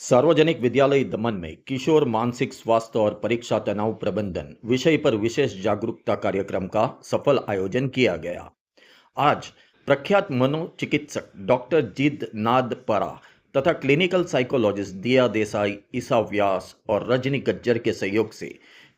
सार्वजनिक विद्यालय दमन में किशोर मानसिक स्वास्थ्य और परीक्षा तनाव प्रबंधन विषय पर विशेष जागरूकता कार्यक्रम का सफल आयोजन किया गया। आज प्रख्यात मनोचिकित्सक डॉक्टर जीत नाद परा तथा क्लिनिकल साइकोलॉजिस्ट दिया देसाई, ईसा व्यास और रजनी गज्जर के सहयोग से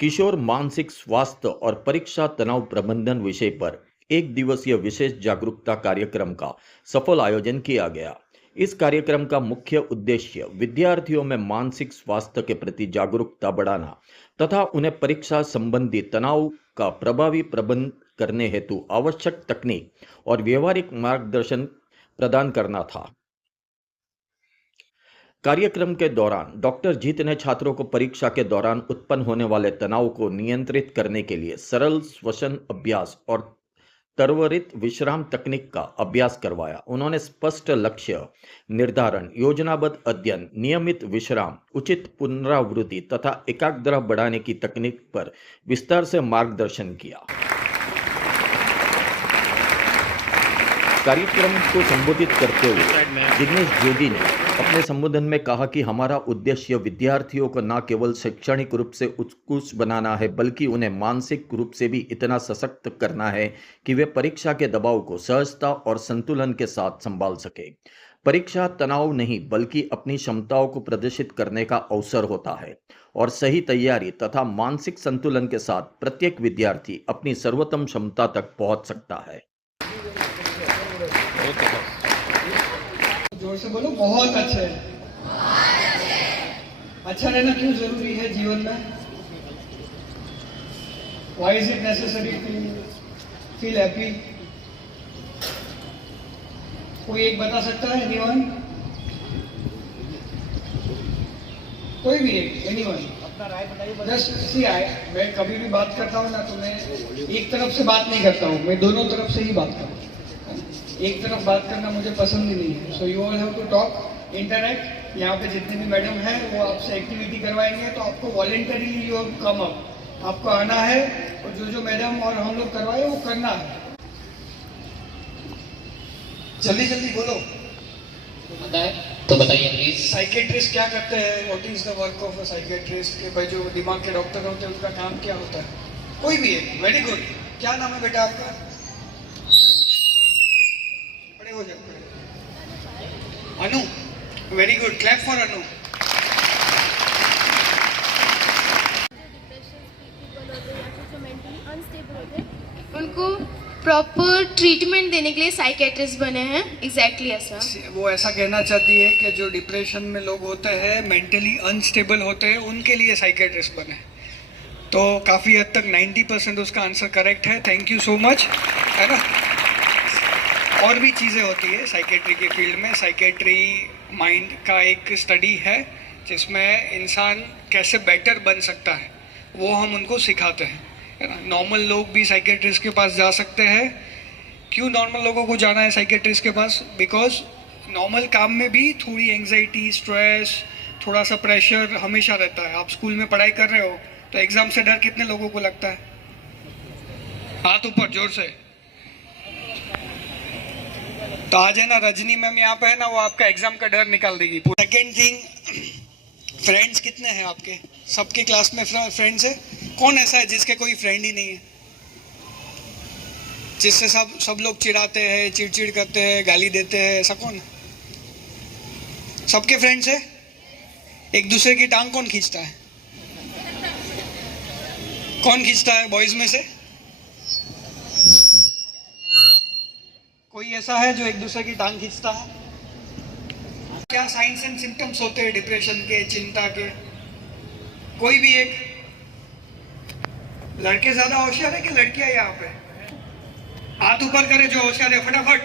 किशोर मानसिक स्वास्थ्य और परीक्षा तनाव प्रबंधन विषय पर एक दिवसीय विशेष जागरूकता कार्यक्रम का सफल आयोजन किया गया। इस कार्यक्रम का मुख्य उद्देश्य विद्यार्थियों में मानसिक स्वास्थ्य के प्रति जागरूकता बढ़ाना तथा उन्हें परीक्षा संबंधी तनाव का प्रभावी प्रबंधन करने हेतु आवश्यक तकनीक और व्यवहारिक मार्गदर्शन प्रदान करना था। कार्यक्रम के दौरान डॉक्टर जीत ने छात्रों को परीक्षा के दौरान उत्पन्न होने वाले तनाव को नियंत्रित करने के लिए सरल श्वसन अभ्यास और त्वरित विश्राम तकनीक का अभ्यास करवाया। उन्होंने स्पष्ट लक्ष्य निर्धारण, योजनाबद्ध अध्ययन, नियमित विश्राम, उचित पुनरावृत्ति तथा एकाग्रता बढ़ाने की तकनीक पर विस्तार से मार्गदर्शन किया। कार्यक्रम को संबोधित करते हुए जिग्नेश जोगी ने अपने संबोधन में कहा कि हमारा उद्देश्य विद्यार्थियों को न केवल शैक्षणिक रूप से उत्कृष्ट बनाना है, बल्कि उन्हें मानसिक रूप से भी इतना सशक्त करना है कि वे परीक्षा के दबाव को सहजता और संतुलन के साथ संभाल सके। परीक्षा तनाव नहीं, बल्कि अपनी क्षमताओं को प्रदर्शित करने का अवसर होता है और सही तैयारी तथा मानसिक संतुलन के साथ प्रत्येक विद्यार्थी अपनी सर्वोत्तम क्षमता तक पहुंच सकता है। जोर से बोलो, बहुत अच्छे है। अच्छा रहना क्यों जरूरी है जीवन में? Why is it necessary to feel happy? कोई एक बता सकता है? Anyone? कोई भी एक, anyone? Just see, मैं कभी भी बात करता हूँ ना, तो मैं एक तरफ से बात नहीं करता हूँ, मैं दोनों तरफ से ही बात करता हूँ। एक तरफ बात करना मुझे पसंद ही नहीं है। So you all have to talk, interact. यहाँ पे जितने भी मैडम हैं वो आपसे एक्टिविटी करवाएंगे, तो आपको voluntarily you have come up, आपको आना है और जो जो मैडम और हम लोग करवाए वो करना है। जल्दी जल्दी बोलो। तो बताइए प्लीज। साइकेट्रिस्ट क्या करते हैं? What is the work of a psychiatrist? के भाई जो दिमाग के डॉक्टर होते हैं उनका काम क्या होता है? कोई भी है। Very good. क्या नाम है बेटा आपका? हो अनु। वेरी गुड, क्लैप फॉर अनु। उनको प्रॉपर ट्रीटमेंट देने के लिए साइकेट्रिस्ट बने हैं। एग्जैक्टली ऐसा वो ऐसा कहना चाहती है कि जो डिप्रेशन में लोग होते हैं, मेंटली अनस्टेबल होते हैं, उनके लिए साइकेट्रिस्ट बने। तो काफ़ी हद तक 90% उसका आंसर करेक्ट है। थैंक यू सो मच, है ना। और भी चीज़ें होती है साइकेट्री के फील्ड में। साइकेट्री माइंड का एक स्टडी है जिसमें इंसान कैसे बेटर बन सकता है, वो हम उनको सिखाते हैं, है ना। नॉर्मल लोग भी साइकेट्रिस्ट के पास जा सकते हैं। क्यों नॉर्मल लोगों को जाना है साइकेट्रिस्ट के पास? बिकॉज नॉर्मल काम में भी थोड़ी एंग्जाइटी, स्ट्रेस, थोड़ा सा प्रेशर हमेशा रहता है। आप स्कूल में पढ़ाई कर रहे हो तो एग्ज़ाम से डर कितने लोगों को लगता है? हाथ ऊपर, जोर से। तो आज है ना, रजनी मैम यहाँ पे है ना, वो आपका एग्जाम का डर निकाल देगी। सेकेंड थिंग, फ्रेंड्स कितने हैं आपके? सबके क्लास में फ्रेंड्स है? कौन ऐसा है जिसके कोई फ्रेंड ही नहीं है, जिससे सब लोग चिढ़ाते हैं, चिड़चिड़ करते हैं, गाली देते हैं? ऐसा कौन है? सबके फ्रेंड्स है। एक दूसरे की टांग कौन खींचता है? कौन खींचता है बॉयज में से? कोई ऐसा है जो एक दूसरे की टांग खींचता है? क्या साइंस एंड सिम्टम्स होते हैं डिप्रेशन के, चिंता के? कोई भी एक। लड़के ज्यादा होशियार है कि लड़कियां? यहाँ पे हाथ ऊपर करे जो होशियार है, फटाफट।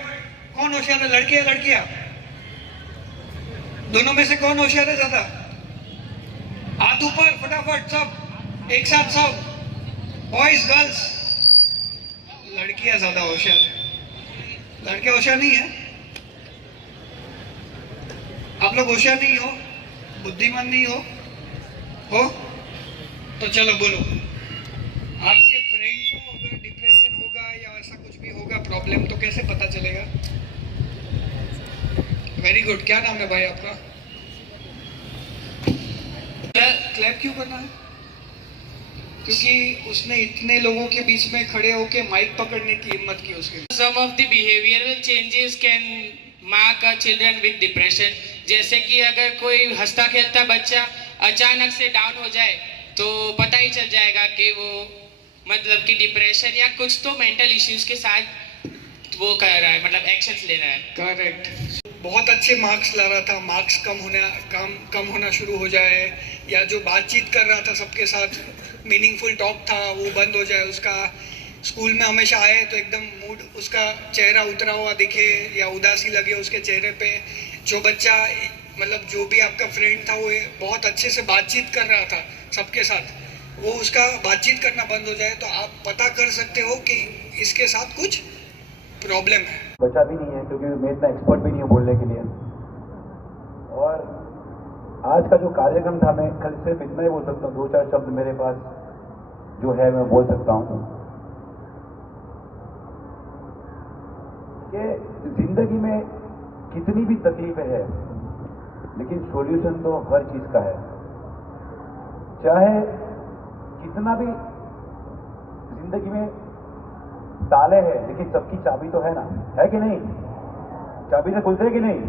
कौन होशियार है, लड़के या लड़कियां? दोनों में से कौन होशियार है ज्यादा? हाथ ऊपर फटाफट, सब एक साथ, सब बॉयज गर्ल्स। लड़कियां ज्यादा होशियार है, लड़के होशियार नहीं है। आप लोग होशियार नहीं हो, बुद्धिमान नहीं हो तो चलो बोलो। आपके फ्रेंड को अगर डिप्रेशन होगा या ऐसा कुछ भी होगा प्रॉब्लम, तो कैसे पता चलेगा? Very good. क्या नाम है भाई आपका? क्लैप क्यों करना है? क्योंकि उसने इतने लोगों के बीच में खड़े होके माइक पकड़ने की हिम्मत की उसके। Some of the behavioral changes can mark a children with depression. जैसे कि अगर कोई हंसता खेलता बच्चा अचानक से डाउन हो जाए तो पता ही चल जाएगा कि वो मतलब कि डिप्रेशन या कुछ तो मेंटल इश्यूज के साथ वो कर रहा है, मतलब एक्शंस ले रहा है। करेक्ट। बहुत अच्छे मार्क्स ला रहा था, मार्क्स कम होना शुरू हो जाए, या जो बातचीत कर रहा था सबके साथ मीनिंगफुल टॉक था वो बंद हो जाए उसका। स्कूल में हमेशा आए तो एकदम मूड उसका चेहरा उतरा हुआ दिखे या उदासी लगे उसके चेहरे पे। जो बच्चा मतलब जो भी आपका फ्रेंड था वो बहुत अच्छे से बातचीत कर रहा था सबके साथ, वो उसका बातचीत करना बंद हो जाए तो आप पता कर सकते हो कि इसके साथ कुछ प्रॉब्लम है। बचा भी नहीं है क्योंकि मैं इतना एक्सपर्ट भी नहीं हूँ बोलने के लिए। और आज का जो कार्यक्रम था, मैं कल सिर्फ इतना ही बोल सकता हूँ, 2-4 शब्द मेरे पास जो है मैं बोल सकता हूँ कि जिंदगी में कितनी भी तकलीफें है लेकिन सॉल्यूशन तो हर चीज का है। चाहे कितना भी जिंदगी में ताले हैं लेकिन सबकी चाबी तो है ना, है कि नहीं? चाबी से खुलते कि नहीं?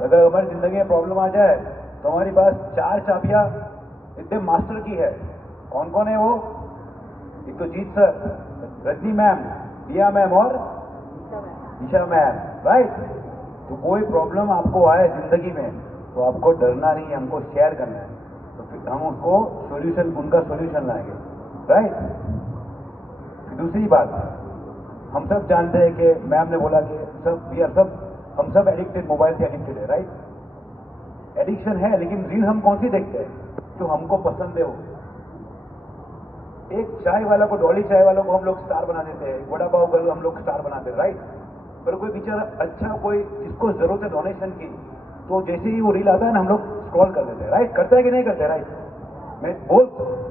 अगर हमारी जिंदगी में प्रॉब्लम आ जाए तो हमारे पास 4 चाबियां एकदम मास्टर की है। कौन कौन है वो? एक तो जीत सर, रजनी मैम, दिया मैम और ईशा मैम, राइट? तो कोई प्रॉब्लम आपको आए जिंदगी में तो आपको डरना नहीं है, हमको शेयर करना है, तो फिर हम उसको सॉल्यूशन, उनका सॉल्यूशन लाएंगे, राइट? दूसरी बात, हम सब जानते हैं कि मैम ने बोला कि हम सब एडिक्टेड, मोबाइल से एडिक्टेड है, राइट? एडिक्शन है, लेकिन रील हम कौन सी देखते हैं? जो हमको पसंद है वो। एक चाय वाला को, डॉली चाय वालों को हम लोग स्टार बना देते हैं, वड़ा पाव गर्ल हम लोग स्टार बनाते हैं, राइट? पर कोई बेचारा अच्छा, कोई जिसको जरूरत है डोनेशन की, तो जैसे ही वो रील आता है ना हम लोग स्क्रॉल कर देते हैं, राइट? करते हैं कि नहीं करते, राइट? मैं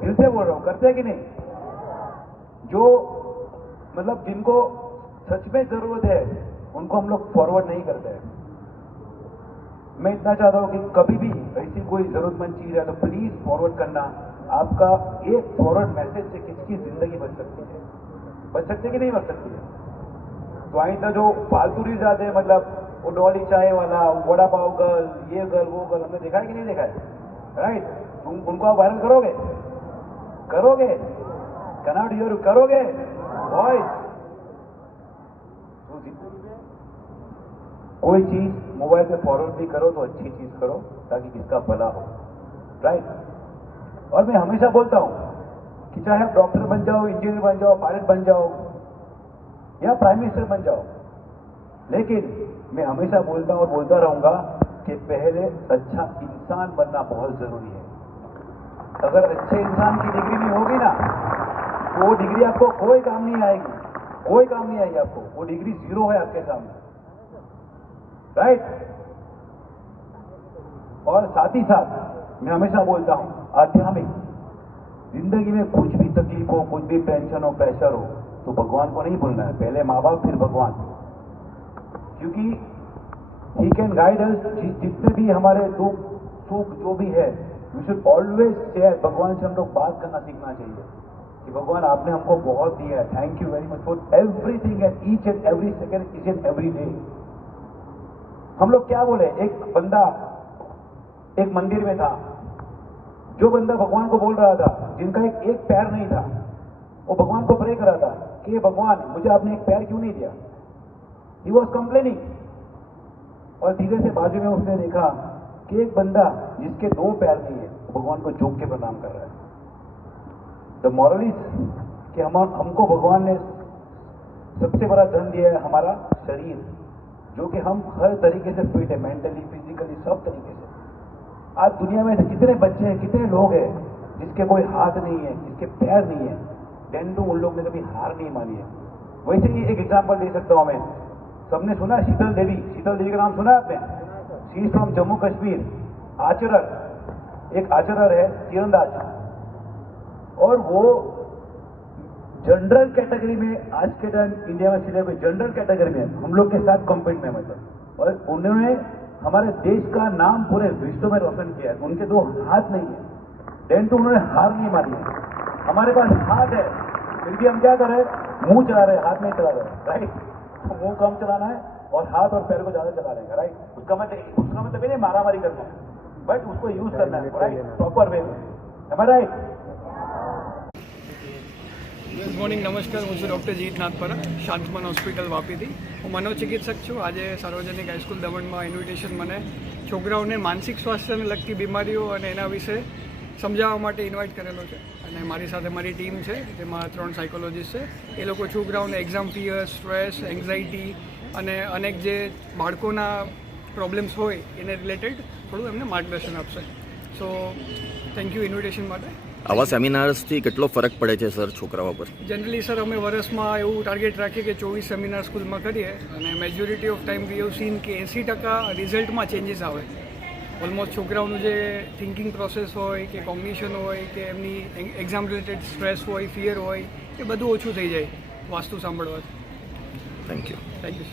दिल से बोल रहा हूं, करते हैं कि नहीं? जो मतलब जिनको सच में जरूरत है उनको हम लोग फॉरवर्ड नहीं करते हैं। मैं इतना चाहता हूं कि कभी भी ऐसी कोई जरूरतमंद चीज है तो प्लीज फॉरवर्ड करना। आपका एक फॉरवर्ड मैसेज से किसकी जिंदगी बच सकती है, बच सकती है कि नहीं बच सकती है? तो आइंदा जो फालतू रील्स आते हैं, मतलब वो डॉली चाय वाला, वड़ा पाव गर्ल, ये गर्ल, वो गर्ल, हमने देखा है कि नहीं देखा है, राइट? तुम उनको आप वायरल करोगे कनाड यूर करोगे वॉइस। कोई चीज मोबाइल पे फॉरवर्ड भी करो तो अच्छी चीज करो ताकि किसका भला हो, राइट? और मैं हमेशा बोलता हूं कि चाहे आप डॉक्टर बन जाओ, इंजीनियर बन जाओ, पायलट बन जाओ या प्राइम मिनिस्टर बन जाओ, लेकिन मैं हमेशा बोलता हूं और बोलता रहूंगा कि पहले अच्छा इंसान बनना बहुत जरूरी है। अगर अच्छे इंसान की डिग्री नहीं होगी ना तो वो डिग्री आपको कोई काम नहीं आएगी, कोई काम नहीं आएगी आपको, वो डिग्री जीरो है आपके सामने, राइट? और साथ ही साथ मैं हमेशा बोलता हूं, आध्यात्मिक जिंदगी में कुछ भी तकलीफ हो, कुछ भी टेंशन हो, प्रेशर हो, तो भगवान को नहीं भूलना है, पहले माँ बाप फिर भगवान, क्योंकि ही कैन गाइड अस। जितने भी हमारे दुख सुख जो भी है, वी शुड ऑलवेज शेयर। भगवान से हम लोग बात करना सीखना चाहिए कि भगवान आपने हमको बहुत दिया है, thank you very much for everything and each and every second, each and every day. हम लोग क्या बोले, एक बंदा एक मंदिर में था, जो बंदा भगवान को बोल रहा था, जिनका एक पैर नहीं था, वो भगवान को प्रे कर रहा था कि भगवान मुझे आपने एक पैर क्यों नहीं दिया। ही वॉज कंप्लेनिंग, और धीरे से बाजू में उसने देखा कि एक बंदा जिसके 2 पैर नहीं है भगवान को झुक के प्रणाम कर रहा है। द मॉरल इज कि हमको भगवान ने सबसे बड़ा धन दिया है, हमारा शरीर, जो कि हम हर तरीके से फिट है, मेंटली, फिजिकली, सब तरीके से। आज दुनिया में कितने बच्चे हैं, कितने लोग हैं जिसके कोई हाथ नहीं है, जिसके पैर नहीं है, डेंडू, उन लोग ने कभी हार नहीं मानी है। वैसे ही एक एग्जांपल दे सकता हूं मैं। सबने सुना शीतल देवी का नाम सुना आपने? She is from Jammu Kashmir, archer, एक आर्चरर है, तीरंदाज, और वो जनरल कैटेगरी में आज के टाइम इंडिया में सिलेक्ट हुए, जनरल कैटेगरी में हम लोग के साथ कॉम्पीट में, मतलब, और उन्होंने हमारे देश का नाम पूरे विश्व में रोशन किया है। उनके 2 हाथ नहीं है, डेंट तो उन्होंने हार नहीं मारी है। हमारे पास हाथ है, फिर भी हम क्या कर रहे हैं, मुंह चला रहे हैं, हाथ नहीं चला रहे, राइट। तो मुंह कम चलाना है और हाथ और पैर को ज्यादा चला रहे हैं, राइट। उसका मतलब ये नहीं मारामारी करना है, बट उसको यूज करना है, राइट, प्रॉपर वे में, राइट। ગુડ મોર્નિંગ, નમસ્કાર. હું છું ડૉક્ટર જીત નાથપરા, શાંતમન હોસ્પિટલ વાપીથી. હું મનોચિકિત્સક છું. આજે સાર્વજનિક હાઈસ્કૂલ દમણમાં ઇન્વિટેશન મને છોકરાઓને માનસિક સ્વાસ્થ્યને લગતી બીમારીઓ અને એના વિશે સમજાવવા માટે ઇન્વાઇટ કરેલો છે. અને મારી સાથે મારી ટીમ છે, જેમાં 3 સાયકોલોજીસ્ટ છે. એ લોકો છોકરાઓને એક્ઝામ ફિયર, સ્ટ્રેસ, એન્ઝાઇટી અને અનેક જે બાળકોના પ્રોબ્લેમ્સ હોય એને રિલેટેડ થોડું એમને માર્ગદર્શન આપશે. સો થેન્ક યુ ઇન્વિટેશન માટે. આવા સેમિનાર્સથી કેટલો ફરક પડે છે સર છોકરાઓ પર? જનરલી સર અમે વર્ષમાં એવું ટાર્ગેટ રાખીએ કે 24 સેમિનાર સ્કૂલમાં કરીએ અને majority of time we have seen કે 80% રિઝલ્ટમાં ચેન્જીસ આવે. ઓલમોસ્ટ છોકરાઓનું જે થિંકિંગ પ્રોસેસ હોય કે કોગ્નિશન હોય કે એમની એક્ઝામ રિલેટેડ સ્ટ્રેસ હોય, ફિયર હોય, એ બધું ઓછું થઈ જાય વાસ્તુ સાંભળવાથી. Thank you. Thank you.